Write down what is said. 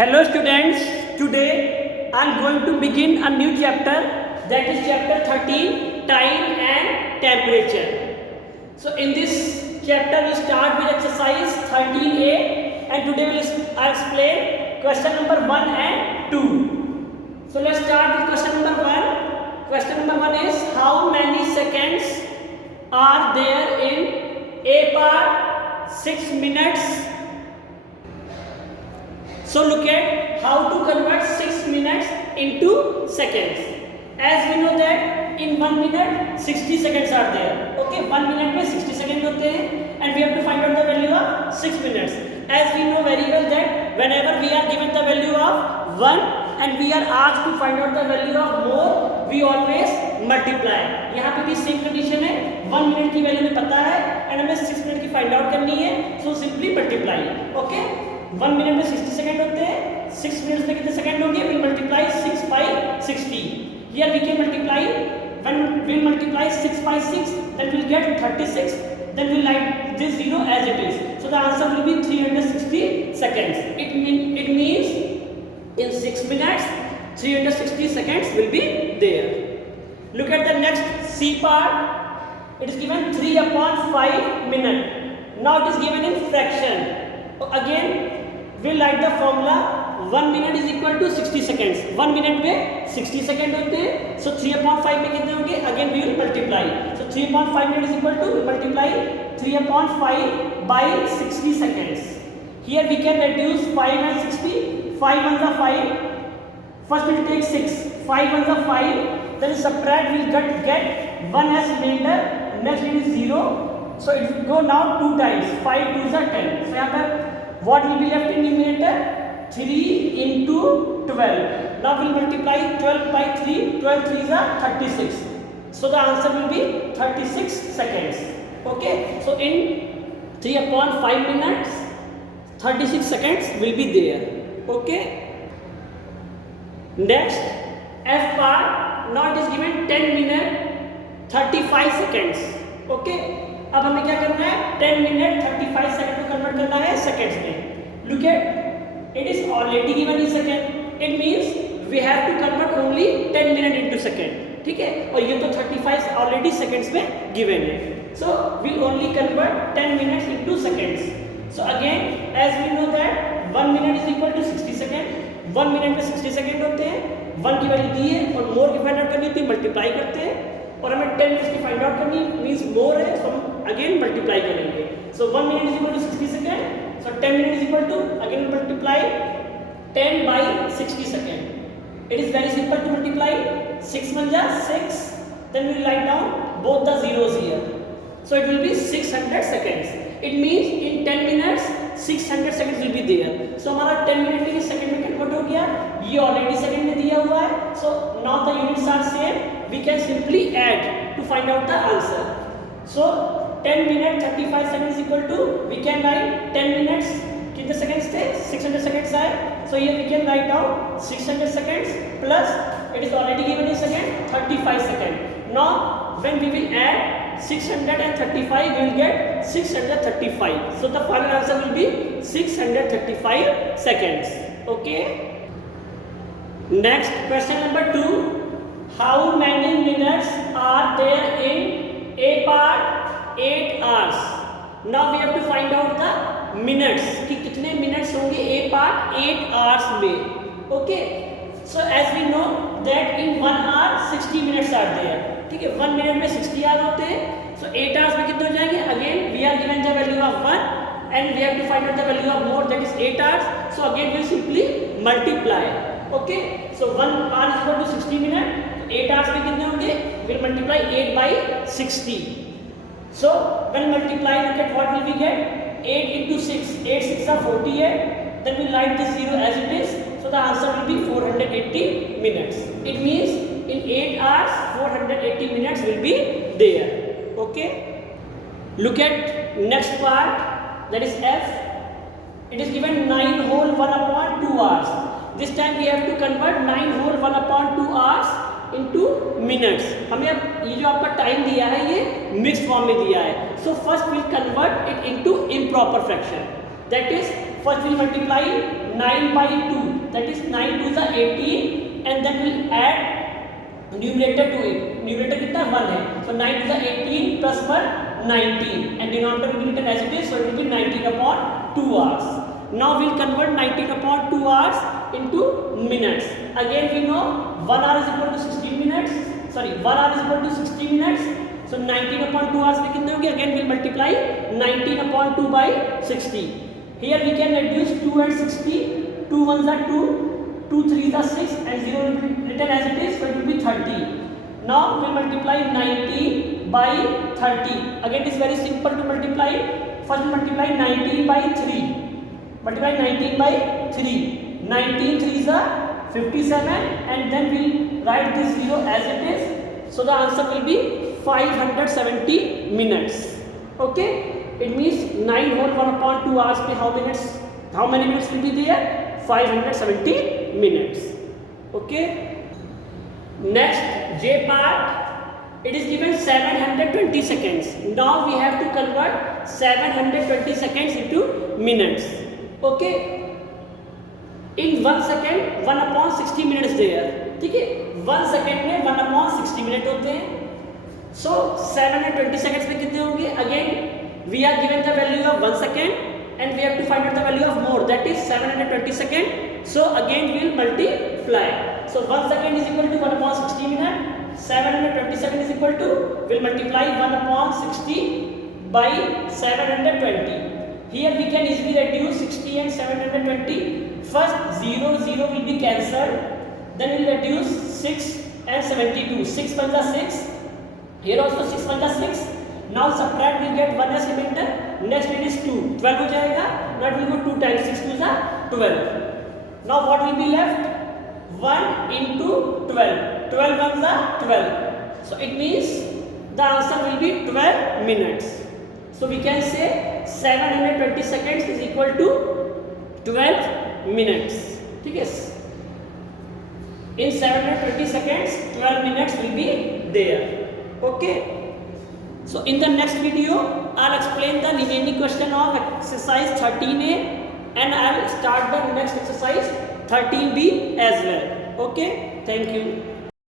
Hello students, today I am going to begin a new chapter, that is chapter 13, time and temperature. So in this chapter we start with exercise 13a and today I explain question number 1 and 2. So let's start with question number 1. Question number 1 is how many seconds are there in a part 6 minutes? So look at how to convert 6 minutes into seconds. As we know that in 1 minute 60 seconds are there. Okay, 1 minute में 60 seconds होते हैं and we have to find out the value of 6 minutes. As we know very well that whenever we are given the value of 1 and we are asked to find out the value of more, we always multiply. यहाँ पे भी same condition है, 1 minute की value हमें पता है and हमें 6 minute की find out करनी है, so simply multiply. Okay? 1 minute में 60 सेकंड होते हैं, 6 मिनट्स में कितने सेकंड होंगे? We'll multiply 6 by 60. Here we can multiply, when we'll multiply 6 by 6, then we'll get 36. Then we'll write this 0 as it is. So the answer will be 360 seconds. It means in 6 minutes 360 seconds will be there. Look at the next C part. It is given 3/5 minute. Now it is given in fraction. Again we'll write the formula. 1 minute is equal to 60 seconds. 1 minute में 60 second होते हैं. So 3/5 में कितने होंगे? Again we will multiply. So 3/5 minute is equal to multiply 3/5 by 60 seconds. Here we can reduce 5 and 60. 5 ones are 5. First we will take 6. 5 ones are 5. Then subtract, we will get 1 as remainder. Next it is 0. So it will go now 2 times. 5 2s are 10. So यहाँ पर what will be left in numerator? 3 into 12. Now we will multiply 12 by 3. 12 3s are 36. So the answer will be 36 seconds. Okay. So in 3/5 minutes, 36 seconds will be there. Okay. Next, F part. Now it is given 10 minutes 35 seconds. Okay. अब हमें क्या करना है? 10 minute 35 second को convert करना है seconds में. Look at, it is already given in second. It means we have to convert only 10 minute into second. ठीक है, और ये तो 35 ऑलरेडी सेकंड्स में गिवन है. So we only convert 10 minutes into seconds. So again as we know that 1 minute is equal to 60 second. 1 minute में 60 second होते हैं. 1 की वैल्यू दी है और मोर की फाइंड आउट करनी होती है, मल्टीप्लाई करते हैं. और हमें 10 मिनट्स की फाइंड आउट करनी मींस मोर है, तो हम अगेन मल्टीप्लाई करेंगे. So 1 minute is equal to 60 second. So 10 minute is equal to again multiply 10 by 60 second. It is very simple to multiply. 6 1 जा 6. Then we will write down both the zeros here. So it will be 600 seconds. It means in 10 minutes 600 seconds will be there. So हमारा 10 minute के second में convert हो गया. ये already second में दिया हुआ है. So now the units are same. We can simply add to find out the answer. So 10 minutes 35 seconds is equal to, we can write 10 minutes कितने seconds थे? 600 seconds आए. So here we can write down 600 seconds plus it is already given in second 35 seconds. Now when we will add 635 we will get 635. So the final answer will be 635 seconds. Okay. Next question number 2. How many minutes are there in a part 8 hours? Now we have to find out the minutes कि कितने minutes होंगे a part 8 hours में. Okay. So as we know that in 1 hour 60 minutes are there. ठीक है, 1 minute में 60 our होते हैं. So 8 hours में कितने हो जाएंगे? Again we are given the value of 1 and we have to find out the value of more, that is 8 hours. So again we simply multiply. Okay. So 1 hour is equal to 60 minutes. 8 hours में कितने होंगे? We'll multiply 8 by 60. So when multiply, look at what will we get? 8 into 6. 8 6 are 48. Then we write this 0 as it is. So the answer will be 480 minutes. It means in 8 hours 480 minutes will be there. Okay. Look at next part, that is F. It is given 9 whole 1/2 hours. This time we have to convert 9 whole 1/2 hours into minutes. हमें अब ये जो आपका time दिया है ये mixed form में दिया है. So first we'll convert it into improper fraction. That is first we'll multiply 9 by 2. that is 9 2 is 18 and then we'll add numerator to it. Numerator कितना 1 है, so 9 2 is 18 plus 1 19 and denominator will be written as it is, so it will be 19 upon 2 hours. Now we'll convert 19 upon 2 hours into minutes. Again we know 1 hour is equal to 16 minutes, sorry 1 hour is equal to 60 minutes. So 19 upon 2 hours में कितने होंगे? Again we'll multiply 19 upon 2 by 60. Here we can reduce 2 and 60. 2 ones are 2, 2 3s are 6 and 0 will be written as it is, so it will be 30. Now we multiply 90 by 30. Again it is very simple to multiply. First multiply 19 by 3. Multiply 19 by 3. 19 3s are 57 and then we'll write this 0 as it is. So the answer will be 570 minutes. Okay, it means 9 whole 1 upon 2 hours पे how many minutes will be there? 570 minutes. Okay, next J part, it is given 720 seconds. Now we have to convert 720 seconds into minutes. Okay, in 1 second 1 upon 60 minutes there. ठीक है, 1 second में 1 upon 60 minute होते हैं. So 720 seconds में कितने होंगे? Again we are given the value of 1 second and we have to find out the value of more, that is 720 second. So again we will multiply. So 1 second is equal to 1 upon 60 minute. 720 second is equal to, we'll multiply 1 upon 60 by 720. Here we can easily reduce 60 and 720. First 0 0 will be cancelled. Then we'll reduce 6 and 72. 6 ones are 6. Here also 6 ones are 6. Now subtract, we get 1 as remainder. Next it is 2. 12 हो जाएगा. Now it will go 2 times 6 2s are 12. Now what will be left? 1 into 12. 12 ones are 12. So it means the answer will be 12 minutes. So we can say 720 seconds is equal to 12 minutes. ठीक है? In 720 seconds, 12 minutes will be there. Okay. So in the next video, I'll explain the remaining question of exercise 13A and I'll start the next exercise 13B as well. Okay. Thank you.